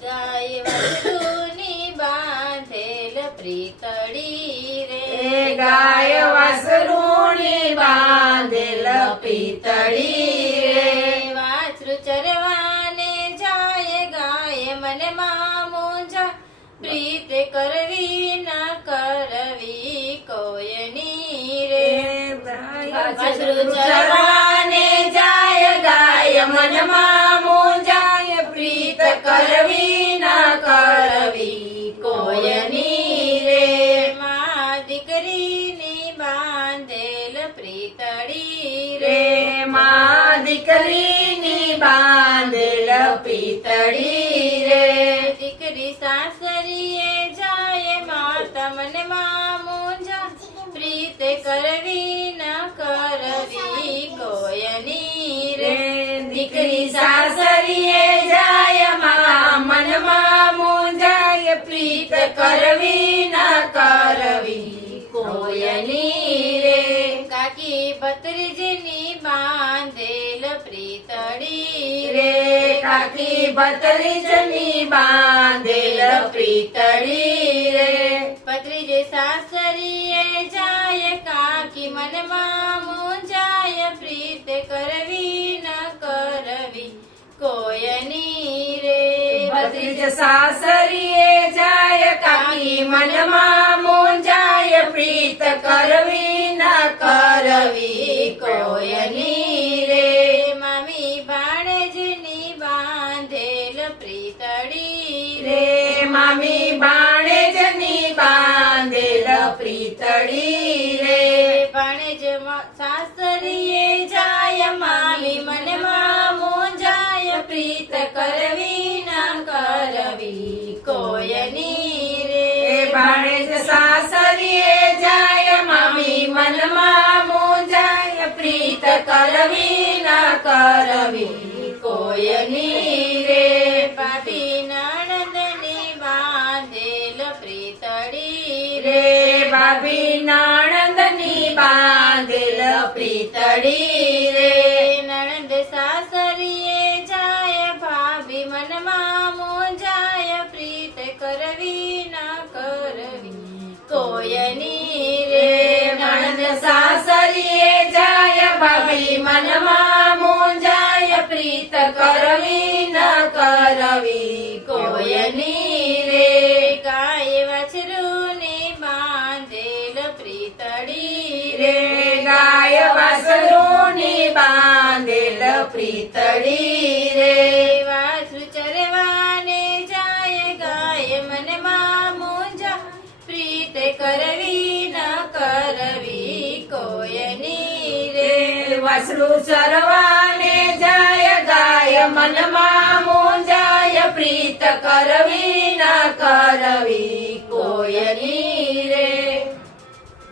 ગાય વાછરુની બાંધેલ પ્રીતળી રે ગાય વાસરુની બાંધેલ પ્રીતળી રે વાછરું ચરવાને જાય ગાય મનમાં મૂંઝા પ્રીત કરવી ન કરવી કોયની રે વાછરું ચરવાને જાય ગાય મનમાં મૂંઝાય પ્રીત કરવી ન કરવી કોયની રે માં દીકરીની બાંધેલ પ્રીતળી રે રે માં દીકરીની બાંધેલ પ્રીતળી રે દીકરી સાસરીએ જાય માતા મનમાં મૂંઝા પ્રીત કરવી ન કરવી કોયની રે દીકરી સાસરીએ જાય માં મનમાં મૂંઝાય પ્રીત કરવી ન કરવી કોયની રે કાકી ભત્રીજની બાંધેલ પ્રીતળી રે કાકી ભત્રીજની બાંધેલ પ્રીતળી રે ભત્રીજે સાસરીએ જાય કાકી મનમાં મૂંઝાય પ્રીત કરવી ન કરવી કોયની રે ભત્રીજ સાસરીએ જાય કાકી મનમાં મૂંઝાય પ્રીત કરવી ન કરવી કોયની રે મામી ભાણેજની બાંધેલ પ્રીતળી રે મામી બાણેજની બાંધેલ પ્રીતળી રે ભાણેજ સાસરીએ જાય મામી મનમાં મૂંઝાય પ્રીત કરવી ન કરવી કોયની રે ભાણેજ સાસરીએ જાય મામી મનમાં મૂંઝાય પ્રીત કરવી ન કરવી કોયની રે ભાભી નણંદની બાંધેલ પ્રીતળી રે ભાભી નણંદની બાંધેલ પ્રીતળી રે નણંદ સાસરીએ જાય ભાભી મનમાં મૂંઝાય પ્રીત કરવી ન કરવી કોયની રે નણંદ સાસરીએ જાય ભાભી મનમાં મૂંઝાય પ્રીત કરવી ન કરવી કોયની રે ગાય વાછરુને બાંધેલ પ્રીતળી રે ગાય વાસરુની બાંધેલ પ્રીતળી રે વાછરું ચરવાને જાય ગાય મનમાં મૂંઝા પ્રીત કરવી ન કરવી કોયની રે વાસરું ચરવાને જાય ગાય મનમાં મૂંઝાય પ્રીત કરવી ન કરવી